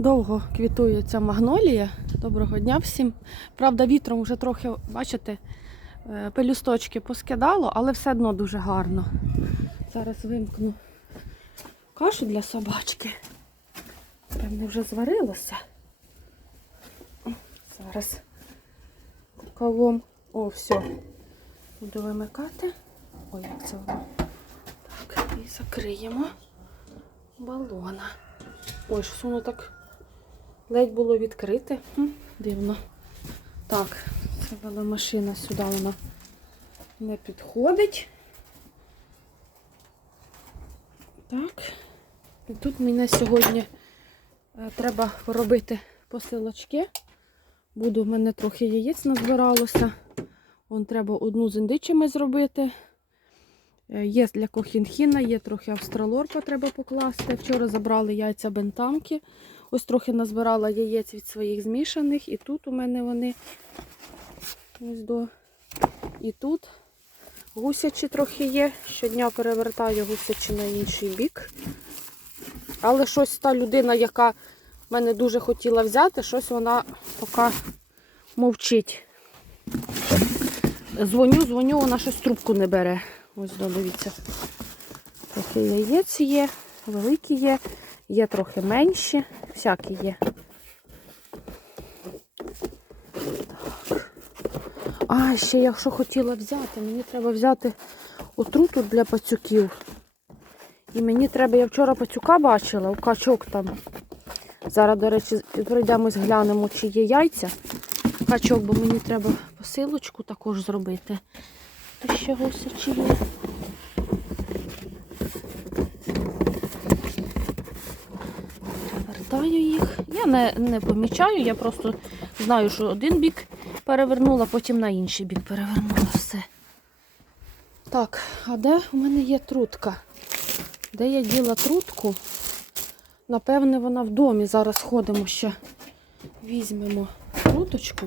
Довго квітує ця магнолія. Доброго дня всім. Правда, вітром вже трохи, бачите, е, пелюсточки поскидало, але все одно дуже гарно. Зараз вимкну кашу для собачки. Певно, вже зварилося. Зараз рукавом. О, все. Буду вимикати. Ой, як це воно. Так, і закриємо балона. Ой, щось воно так ледь було відкрите. Хм, дивно. Так, це веломашина сюди вона не підходить. Так. І тут мені сьогодні е, треба поробити посилочки. Буду, в мене трохи яєць назбиралося. Вон треба одну з індичами зробити. Е, Є для кохінхіна, є трохи австралорпа треба покласти. Вчора забрали яйця бентамки. Ось трохи назбирала яєць від своїх змішаних. І тут у мене вони ось до. І тут гусячі трохи є. Щодня перевертаю гусячі на інший бік. Але щось та людина, яка мене дуже хотіла взяти, щось вона поки мовчить. Дзвоню, дзвоню, вона щось трубку не бере. Ось дивіться. Трохи яєць є, великі є, є трохи менші, всякі є. А, ще я що хотіла взяти, мені треба взяти отруту для пацюків. І мені треба, я вчора пацюка бачила, у качок там. Зараз, до речі, пройдемось, глянемо, чи є яйця. Качок, бо мені треба посилочку також зробити. То ще гусячі є. Вертаю їх. Я не, не помічаю, я просто знаю, що один бік перевернула, потім на інший бік перевернула все. Так, а де у мене є трутка? Де я діла трутку? Напевне, вона в домі. Зараз ходимо ще. Візьмемо труточку.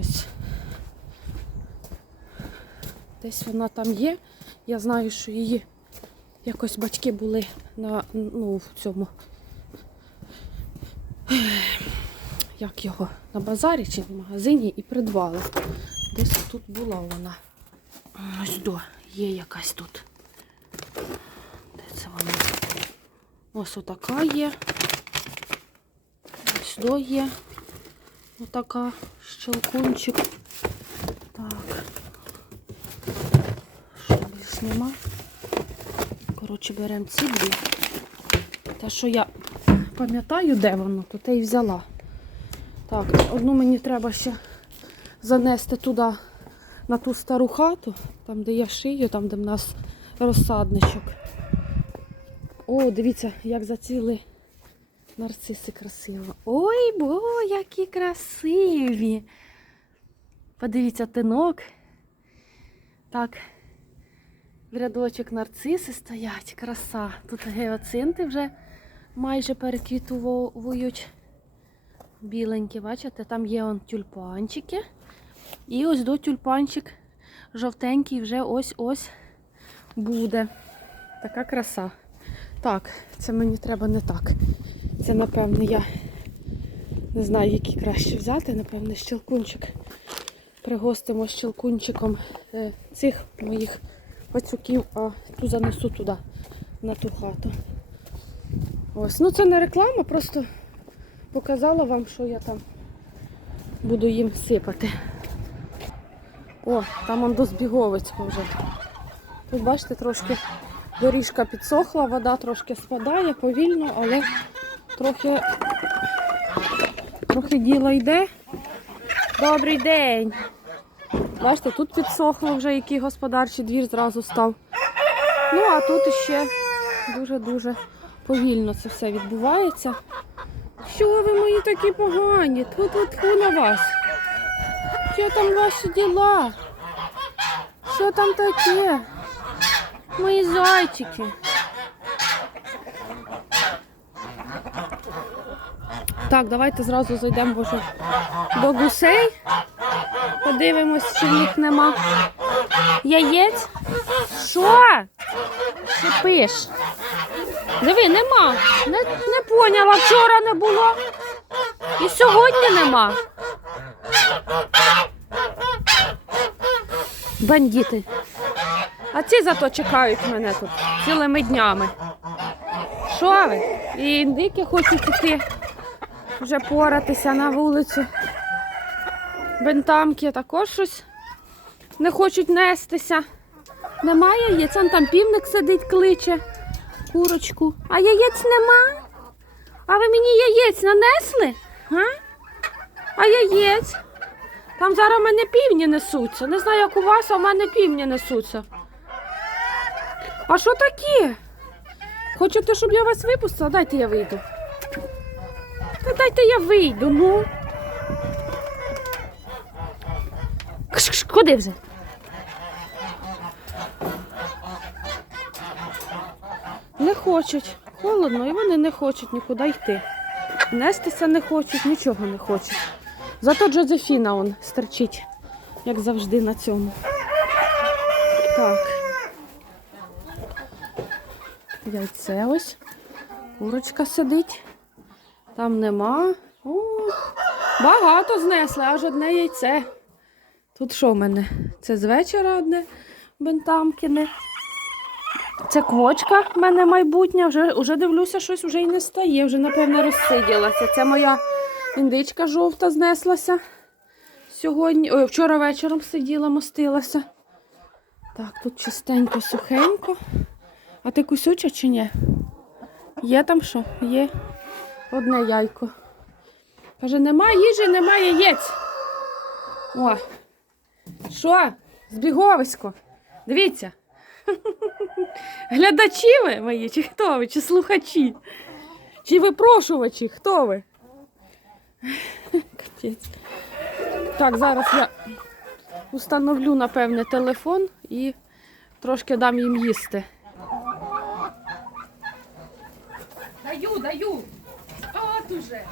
Ось. Десь вона там є. Я знаю, що її якось батьки були на ну, в цьому. Як його? На базарі чи в магазині і придбали. Десь тут була вона. Ось до, є якась тут. Де це вона? Ось отака є. Ось до є. Отака щелкунчик. Так. Що більш нема? Коротше, беремо ці дві. Те, що я пам'ятаю, де воно, то те й взяла. Так, одну мені треба ще занести туди, на ту стару хату, там, де я шию, там, де в нас розсадничок. О, дивіться, як заціли нарциси красиво. Ой, бо, які красиві. Подивіться, тинок. Так, в рядочок нарциси стоять, краса. Тут геоцинти вже майже переквітують. Біленькі, бачите, там є он тюльпанчики. І ось до тюльпанчик жовтенький вже ось-ось буде. Така краса. Так, це мені треба не так. Це, напевне, я не знаю, який краще взяти. Напевне, щелкунчик. Пригостимо щелкунчиком е, цих моїх пацюків, а ту занесу туди, на ту хату. Ось, ну це не реклама, просто показала вам, що я там буду їм сипати. О, там он до збіговицьку вже. Тут, бачите, трошки доріжка підсохла, вода трошки спадає повільно, але трохи, трохи діло йде. Добрий день! Бачите, тут підсохло вже, який господарчий двір зразу став. Ну, а тут ще дуже-дуже повільно це все відбувається. Що ви мої такі погані? Тут тут на вас. Що там ваші діла? Що там таке? Мої зайчики. Так, давайте зразу зайдемо може, до гусей. Подивимось, чи в них нема яєць. Що? Шипиш? Диви, нема. Не, не поняла, вчора не було. І сьогодні нема. Бандити. А ці зато чекають мене тут цілими днями. Що ви? І індики хочуть іти вже поратися на вулицю. Бентамки також щось не хочуть нестися. Немає яєць, он там півник сидить, кличе курочку. А яєць нема? А ви мені яєць нанесли? Га? А яєць? Там зараз в мене півні несуться. Не знаю, як у вас, а в мене півні несуться. А що таке? Хочете, щоб я вас випустила? Дайте я вийду. Та дайте я вийду, ну. Ходи вже. Хочуть. Холодно, і вони не хочуть нікуди йти. Нестися не хочуть, нічого не хочуть. Зато Джозефіна он стерчить, як завжди на цьому. Так. Яйце ось. Курочка сидить. Там нема. О, багато знесли, аж одне яйце. Тут що в мене? Це з вечора одне бентамкіне. Це квочка в мене майбутня. Вже, вже дивлюся, щось вже й не стає, вже, напевно, розсиділася. Це моя індичка жовта знеслася. Сьогодні, ой, вчора вечором сиділа, мостилася. Так, тут чистенько, сухенько. А ти кусюча чи ні? Є там що? Є одне яйко. Каже, нема їжі, нема яєць. О, що? Збіговисько. Дивіться. Глядачі ви мої, чи хто ви, чи слухачі? Чи випрошувачі? Хто ви? Капець. Так, зараз я установлю, напевне, телефон і трошки дам їм їсти. Даю, даю. От уже.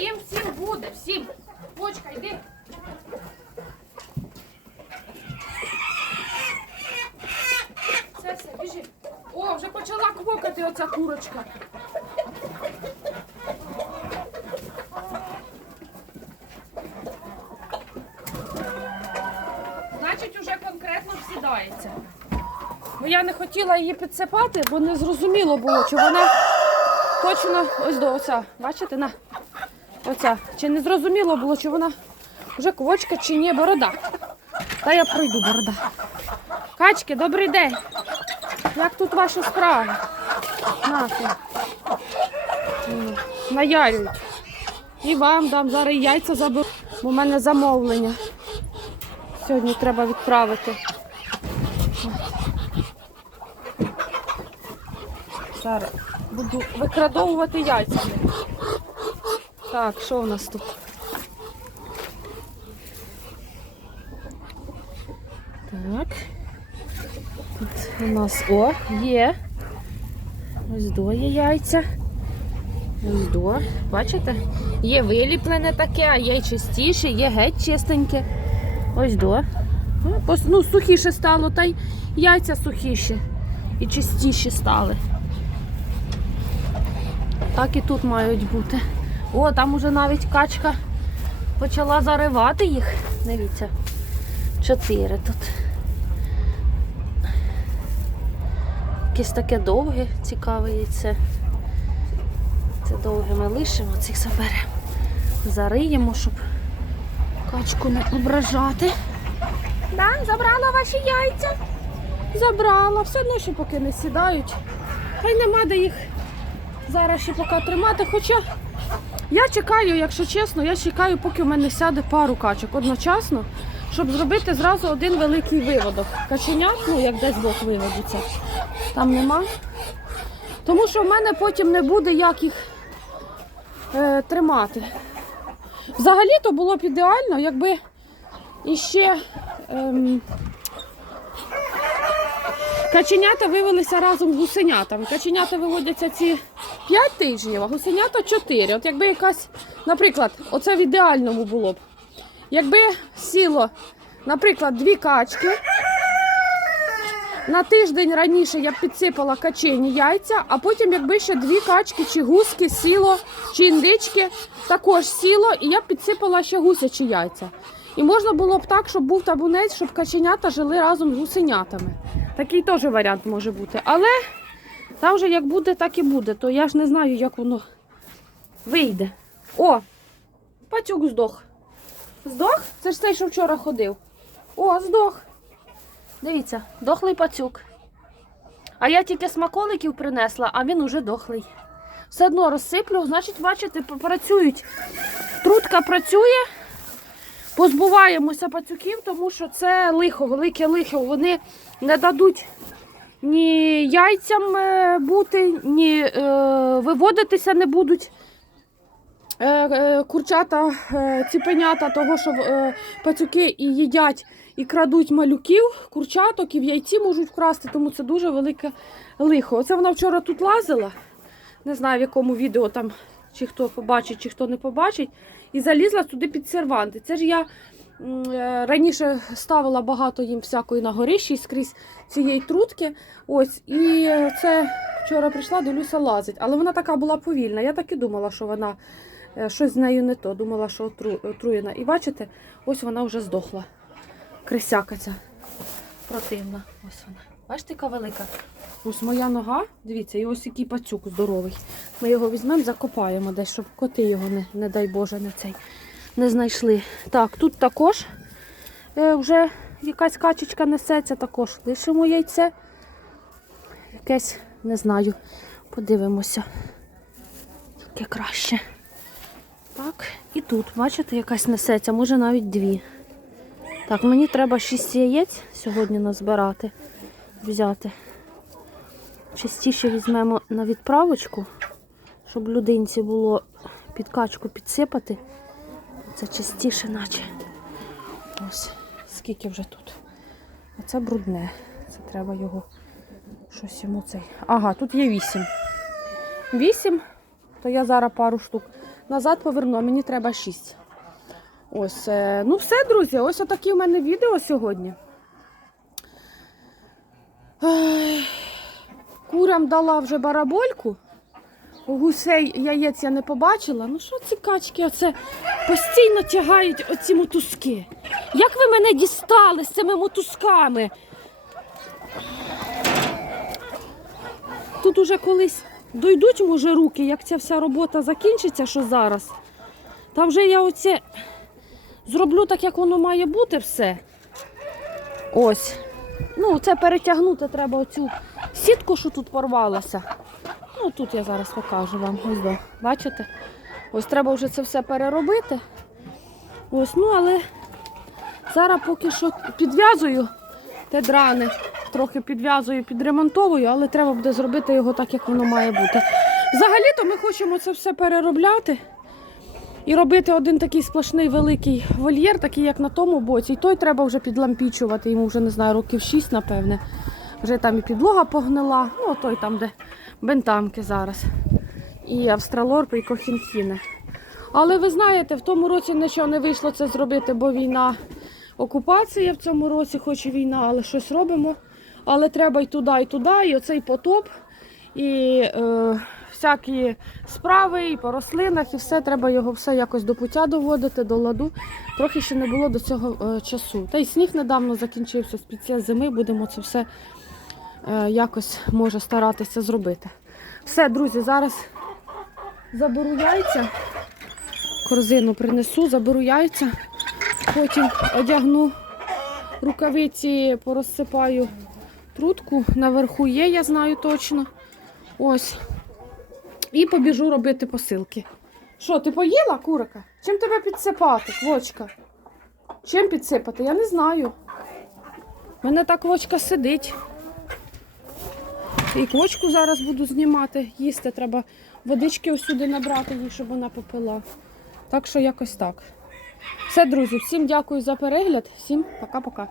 Всім, всім буде, всім. Почка, йди. Все, все, біжи. О, вже почала квокати оця курочка. Значить, уже конкретно всідається. Бо я не хотіла її підсипати, бо не зрозуміло було, чи вона точно ось до оця. Бачите, на. Оця. Чи не зрозуміло було, чи вона вже квочка, чи ні, борода. Та я пройду, борода. Качки, добрий день. Як тут ваша справа? Нахуй. М, Наярюють. І вам дам зараз яйця заберу, бо в мене замовлення. Сьогодні треба відправити. Зараз буду викрадовувати яйця. Так, що в нас тут? Так. Тут у нас о, є. Ось до є яйця. Ось до. Бачите? Є виліплене таке, а є чистіше, є геть чистеньке. Ось до. Ну, сухіше стало, та й яйця сухіші і чистіші стали. Так і тут мають бути. О, там уже навіть качка почала заривати їх. Дивіться. Чотири тут. Якесь таке довге, цікаве яйце. Це довге ми лишимо, цих заберемо. Зариємо, щоб качку не ображати. Да, забрала ваші яйця. Забрала. Все одно ще поки не сідають. Хай нема де їх зараз ще поки тримати. Хоча я чекаю, якщо чесно, я чекаю, поки в мене сяде пару качок одночасно, щоб зробити зразу один великий виводок. Каченят, ну як десь Бог виводиться. Там нема. Тому що в мене потім не буде як їх е, тримати. Взагалі-то було б ідеально, якби іще ем, каченята вивелися разом з гусенятами. Каченята виводяться ці 5 тижнів, а гусенята 4. От якби якась, наприклад, оце в ідеальному було б. Якби сіло, наприклад, дві качки. На тиждень раніше я б підсипала качені яйця, а потім, якби ще дві качки чи гуски сіло, чи індички також сіло, і я б підсипала ще гусячі яйця. І можна було б так, щоб був табунець, щоб каченята жили разом з гусенятами. Такий теж варіант може бути. Але там вже як буде, так і буде. То я ж не знаю, як воно вийде. О! Пацюк здох. Здох? Це ж той, що вчора ходив. О, здох. Дивіться, дохлий пацюк. А я тільки смаколиків принесла, а він уже дохлий. Все одно розсиплю, значить, бачите, працюють. Трутка працює, позбуваємося пацюків, тому що це лихо, велике лихо. Вони не дадуть ні яйцям е, бути, ні е, виводитися не будуть. Е, е, Курчата, ціпенята, того, що пацюки і їдять і крадуть малюків, курчаток і в яйці можуть вкрасти, тому це дуже велике лихо. Оце вона вчора тут лазила. Не знаю, в якому відео там чи хто побачить, чи хто не побачить. І залізла туди під серванти. Це ж я е, раніше ставила багато їм всякої на горищі скрізь цієї трутки. Ось, і це вчора прийшла, дивлюся, лазить. Але вона така була повільна. Я так і думала, що вона е, щось з нею не то. Думала, що отру- отруєна. І бачите, ось вона вже здохла. Крисяка ця противна. Ось вона. Бачите, яка велика. Ось моя нога, дивіться, і ось який пацюк здоровий. Ми його візьмемо, закопаємо десь, щоб коти його, не, не дай Боже, не цей не знайшли. Так, тут також е, вже якась качечка несеться, також лишимо яйце. Якесь, не знаю, подивимося. Яке краще. Так, і тут, бачите, якась несеться, може навіть дві. Так, мені треба 6 яєць сьогодні назбирати, взяти. Частіше візьмемо на відправочку, щоб людинці було під качку підсипати. Це частіше, наче. Ось, скільки вже тут. Оце брудне. Це треба його щось йому цей. Ага, тут є 8. 8, то я зараз пару штук назад поверну, мені треба 6. Ось, е, ну все, друзі, ось отакі в мене відео сьогодні. Ай, Курам дала вже барабольку. У гусей яєць я не побачила. Ну що ці качки оце постійно тягають оці мотузки? Як ви мене дістали з цими мотузками? Тут уже колись дойдуть, може, руки, як ця вся робота закінчиться, що зараз. Та вже я оце зроблю так, як воно має бути все. Ось. Ну, це перетягнути треба оцю сітку, що тут порвалася. Ну, тут я зараз покажу вам. Ось до. Бачите? Ось треба вже це все переробити. Ось, ну, але зараз поки що підв'язую те драни. Трохи підв'язую, підремонтовую, але треба буде зробити його так, як воно має бути. Взагалі-то ми хочемо це все переробляти і робити один такий сплошний великий вольєр, такий, як на тому боці. І той треба вже підлампічувати, йому вже не знаю, років 6, напевне. Вже там і підлога погнила, ну той там, де бентамки зараз. І австралорп, і кохінхіни. Але ви знаєте, в тому році нічого не вийшло це зробити, бо війна, окупація в цьому році, хоч і війна, але щось робимо. Але треба і туди, і туди, і оцей потоп, і е, всякі справи, і по рослинах, і все, треба його все якось до пуття доводити, до ладу. Трохи ще не було до цього е, часу. Та й сніг недавно закінчився з під зими, будемо це все якось може старатися зробити. Все, друзі, зараз заберу яйця, корзину принесу, заберу яйця, потім одягну рукавиці, порозсипаю трутку. Наверху є, я знаю точно. Ось. І побіжу робити посилки. Що, ти поїла, курика? Чим тебе підсипати, квочка? Чим підсипати? Я не знаю. У мене та квочка сидить. І кочку зараз буду знімати, їсти треба водички ось сюди набрати їй, щоб вона попила. Так що якось так. Все, друзі, всім дякую за перегляд, всім пока-пока.